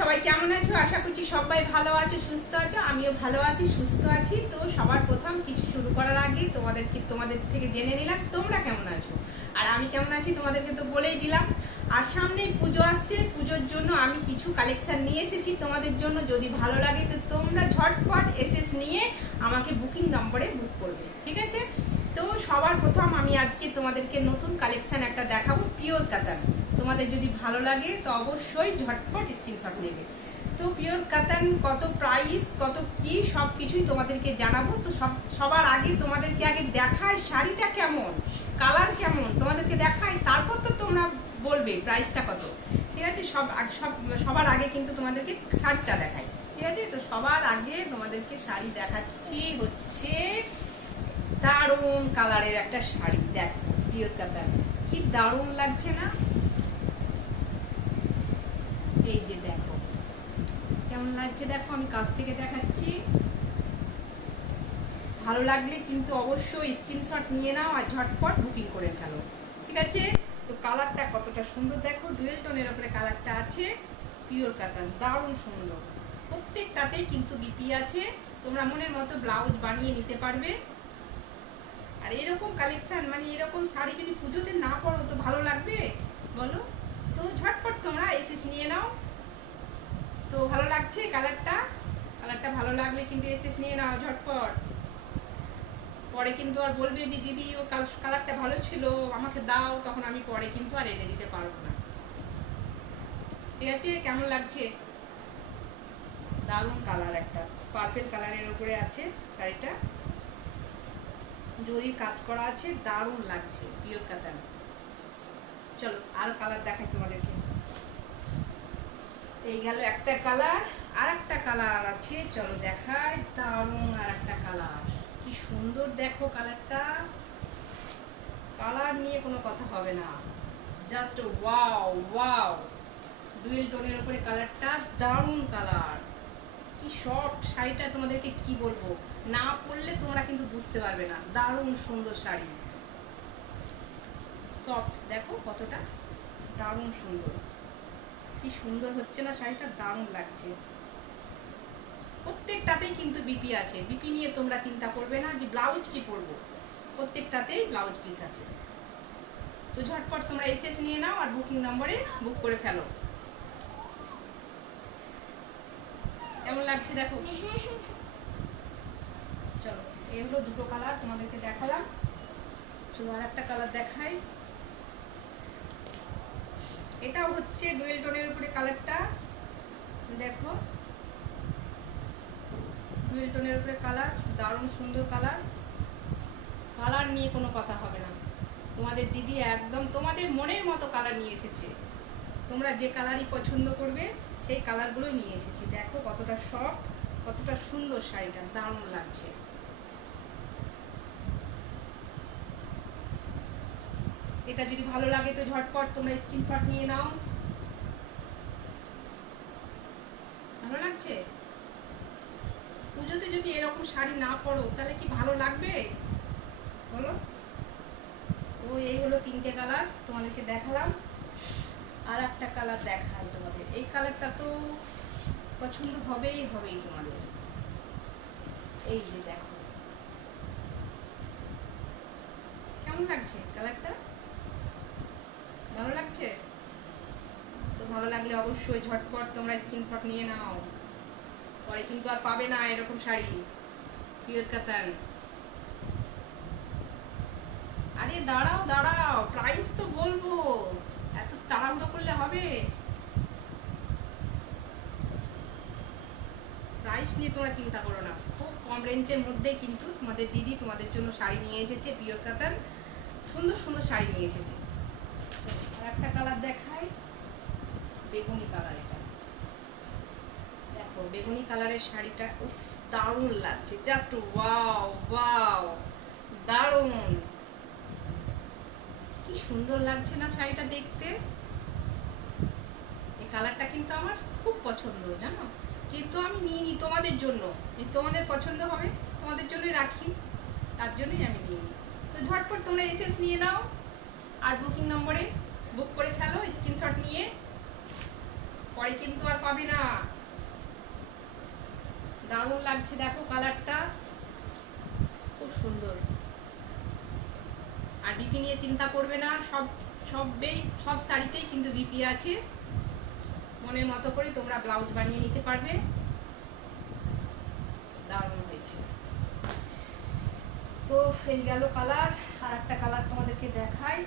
সবাই কেমন আছো? আশা করছি সবাই ভালো আছো, সুস্থ আছো। আমিও ভালো আছি, সুস্থ আছি। তো সবার প্রথম কিছু শুরু করার আগে তোমাদের থেকে জেনে নিলাম তোমরা কেমন আছো, আর আমি কেমন আছি তোমাদেরকে তো বলেই দিলাম। আর সামনেই পুজো আসছে, পুজোর জন্য আমি কিছু কালেকশন নিয়ে এসেছি তোমাদের জন্য। যদি ভালো লাগে তো তোমরা ঝটপট এসএস নিয়ে আমাকে বুকিং নম্বরে বুক করবে, ঠিক আছে? তো সবার প্রথম আমি আজকে তোমাদেরকে নতুন কালেকশন একটা দেখাবো, পিওর কাতান। তোমাদের যদি ভালো লাগে তো অবশ্যই ঝটপট স্ক্রিনশট নেবে। তো পিওর কাতান কত প্রাইস, কত কি, সবকিছুই তোমাদেরকে জানাবো। তো সবার আগে তোমাদেরকে আগে দেখায় শাড়িটা কেমন, কালার কেমন তোমাদেরকে দেখাই, তারপর তো তোমরা বলবে প্রাইসটা কত, ঠিক আছে? সবার আগে কিন্তু তোমাদেরকে শাড়িটা দেখাই, ঠিক আছে? তো সবার আগে তোমাদেরকে শাড়ি দেখাচ্ছি হচ্ছে দারুন কালারের একটা শাড়ি। দেখ পিওর কাতান, কি দারুন লাগছে না? এই যে দেখো কেমন লাগছে, দেখো আমি কাছ থেকে দেখাচ্ছি। ভালো লাগলে কিন্তু অবশ্যই স্ক্রিনশট নিয়ে নাও আর ঝটপট বুকিং করে ফেলো, ঠিক আছে? তো কালারটা কতটা সুন্দর দেখো, ডুয়েল টোনের উপরে কালারটা আছে, পিওর কাতান, দারুণ সুন্দর। প্রত্যেকটাতেই কিন্তু বিপি আছে, তোমরা মনের মতো ব্লাউজ বানিয়ে নিতে পারবে। আর এরকম কালেকশন মানে এরকম শাড়ি যদি পুজোতে না পরো তো ভালো লাগবে বলো? তো ঝটপট তোমরা এসএস নিয়ে নাও। তো ভালো লাগছে কালারটা ভালো লাগলে কিন্তু এসএস নিয়ে নাও ঝটপট। পরে কিন্তু আর বলবে যে দিদি ও কালারটা ভালো ছিল আমাকে দাও, তখন আমি পরে কিন্তু আর এনে দিতে পারবো না, ঠিক আছে? কেমন লাগছে? দারুণ কালার, একটা পার্পল কালারের উপরে আছে শাড়িটা, জরির কাজ করা আছে, দারুণ লাগছে, পিওর কাতান। চলো আর কালার দেখাই তোমাদেরকে। এই গেল একটা কালার, আর একটা কালার আছে, চলো দেখাই। দারুণ আর একটা কালার, কি সুন্দর দেখো কালারটা। কালার নিয়ে কোনো কথা হবে না, জাস্ট ওয়াও ওয়াও। ডুয়েল টোনের উপরে কালারটা, দারুণ কালার, কি সফট শাড়িটা। তোমাদেরকে কি বলবো, না পরলে তোমরা কিন্তু বুঝতে পারবে না। দারুণ সুন্দর শাড়ি, সফট দেখো কতটা, দারুণ সুন্দর। কি সুন্দর হচ্ছে না শাড়িটা, দারুণ লাগছে। প্রত্যেকটাতেই কিন্তু বিপি আছে, বিপি নিয়ে তোমরা চিন্তা করবে না যে ব্লাউজ কি পরবো, প্রত্যেকটাতেই ব্লাউজ পিস আছে। তো ঝটপট তোমরা এসএস নিয়ে নাও আর বুকিং নম্বরে বুক করে ফেলো। কেমন লাগছে দেখো। চলো এই হলো দুটো কালার তোমাদেরকে দেখালাম। চলো আর একটা কালার দেখাই। এটাও হচ্ছে ডুয়েল টোনের উপরে কালারটা, দেখো ডুয়েল টোনের উপরে কালার, দারুণ সুন্দর কালার। কালার নিয়ে কোনো কথা হবে না, তোমাদের দিদি একদম তোমাদের মনের মতো কালার নিয়ে এসেছে। তোমরা যে কালারই পছন্দ করবে সেই কালারগুলো নিয়ে এসেছি। দেখো কতটা সফট, কতটা সুন্দর শাড়িটা, দারুণ লাগছে। এটা যদি ভালো লাগে তো ঝটপট তোমরা স্ক্রিনশট নিয়ে নাও। ভালো লাগছে? পুজোতে যদি এরকম শাড়ি না পরো তাহলে কি ভালো লাগবে বলো? তো এই হলো তিনটে কালার তোমাদেরকে দেখালাম। আর একটা কালার দেখাই তোমাদের, এই কালারটা তো পছন্দ হবেই তোমাদের। এই যে দেখো কেমন লাগছে কালারটা, ভালো লাগছে? তো ভালো লাগলে অবশ্যই ঝটপট তোমরা স্ক্রিনশট নিয়ে নাও, পরে কিন্তু আর পাবে না এরকম শাড়ি, পিওর কাতান। আরে দাঁড়াও দাঁড়াও, প্রাইস তো বলবো, এত তাড়াহুড়ো করলে হবে? প্রাইস নিয়ে তোমরা চিন্তা করো না, খুব কম রেঞ্জের মধ্যে কিন্তু তোমাদের দিদি তোমাদের জন্য শাড়ি নিয়ে এসেছে, পিওর কাতান, সুন্দর সুন্দর শাড়ি নিয়ে এসেছে। আর একটা কালার দেখাই, বেগুনি কালার। এটা দেখো বেগুনি কালারের শাড়িটা, উফ দারুণ লাগছে, জাস্ট ওয়াও ওয়াও, দারুণ। কি সুন্দর লাগছে না শাড়িটা দেখতে? এই কালারটা কিন্তু আমার খুব পছন্দ জানো, কিন্তু আমি নিইনি তোমাদের জন্য, তোমাদের পছন্দ হবে তোমাদের জন্যই রাখি, তার জন্যই আমি নিইনি। তো ঝটপট তোমরা এসএস নিয়ে নাও আর বুকিং নম্বরে বুক করে ফেলো স্ক্রিনশট নিয়ে। পরে কিন্তু আর পাবে না। দারুণ লাগছে দেখো কালারটা, খুব সুন্দর। আর বিপি নিয়ে চিন্তা করবে না, সব শাড়িতেই কিন্তু বিপি আছে। মনের মতো করে তোমরা ব্লাউজ বানিয়ে নিতে পারবে। দারুণ হয়েছে। তো এই গেল কালার। আর একটা কালার তোমাদেরকে দেখাই,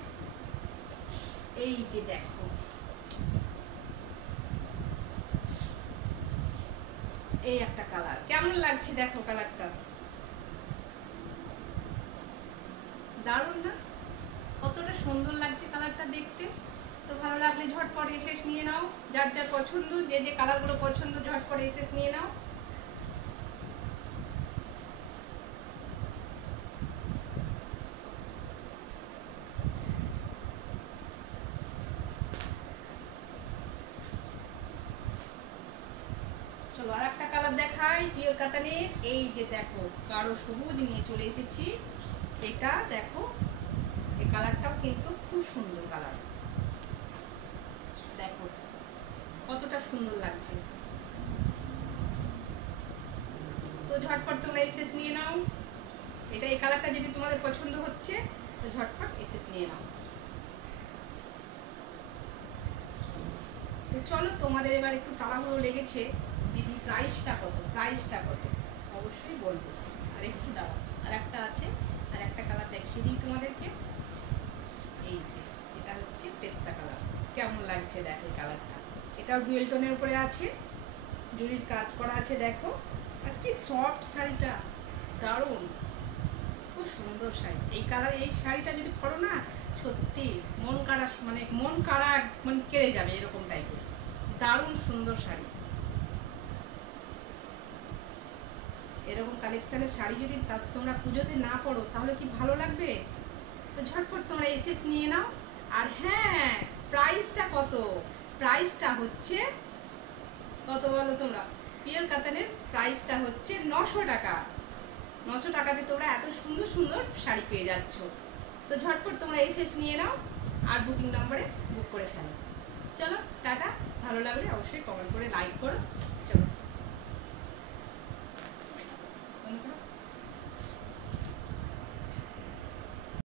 এই যে দেখো, এই একটা কালার কেমন লাগছে দেখো কালারটা, দারুণ না? কতটা সুন্দর লাগছে কালারটা দেখতে। তো ভালো লাগলে ঝটপট এসেস নিয়ে নাও, যার যার পছন্দ, যে যে কালারগুলো পছন্দ ঝটপট এসেস নিয়ে নাও। চলো আর একটা কালার দেখাই পিওর কাতানের। এই যে দেখো গাঢ় সবুজ নিয়ে চলে এসেছি। এটা দেখো, এই কালারটাও কিন্তু খুব সুন্দর কালার, দেখো কতটা সুন্দর লাগছে। তো ঝটপট তোমরা এসএস নিয়ে নাও। এটা এই কালারটা যদি তোমাদের পছন্দ হচ্ছে তো ঝটপট এসএস নিয়ে নাও। তো চলো, তোমাদের এবার একটু তাড়াহুড়ো লেগেছে, দিদি প্রাইসটা কত, প্রাইসটা কত অবশ্যই বলবো। আর একটু দাঁড়াও, আর একটা আছে, আর একটা কালার দেখিয়ে দিই তোমাদেরকে। এই যে এটা হচ্ছে পেস্তা কালার, কেমন লাগছে দেখো এই কালারটা। এটাও ডুয়েল টোনের উপরে আছে, জরির কাজ করা আছে দেখো। আর কি সফট শাড়িটা, দারুণ, খুব সুন্দর শাড়ি। এই কালার, এই শাড়িটা যদি পরো না, সত্যি মন কাড়া, মানে মন কাড়া, মানে কেড়ে যাবে এরকম টাইপের, দারুণ সুন্দর শাড়ি। এরকম কালেকশনের শাড়ি যদি তোমরা পুজোতে না পরো তাহলে কি ভালো লাগবে? তো ঝটপট তোমরা এসএস নিয়ে নাও। আর হ্যাঁ, প্রাইসটা কত, প্রাইসটা হচ্ছে কত বলো তোমরা? পিওর কাতানের প্রাইসটা হচ্ছে 900 টাকা। 900 টাকাতে তোমরা এত সুন্দর সুন্দর শাড়ি পেয়ে যাচ্ছ। তো ঝটপট তোমরা এসএস নিয়ে নাও আর বুকিং নম্বরে বুক করে ফেলো। চলো টাটা, ভালো লাগলে অবশ্যই কমেন্ট করে লাইক করো। চলো।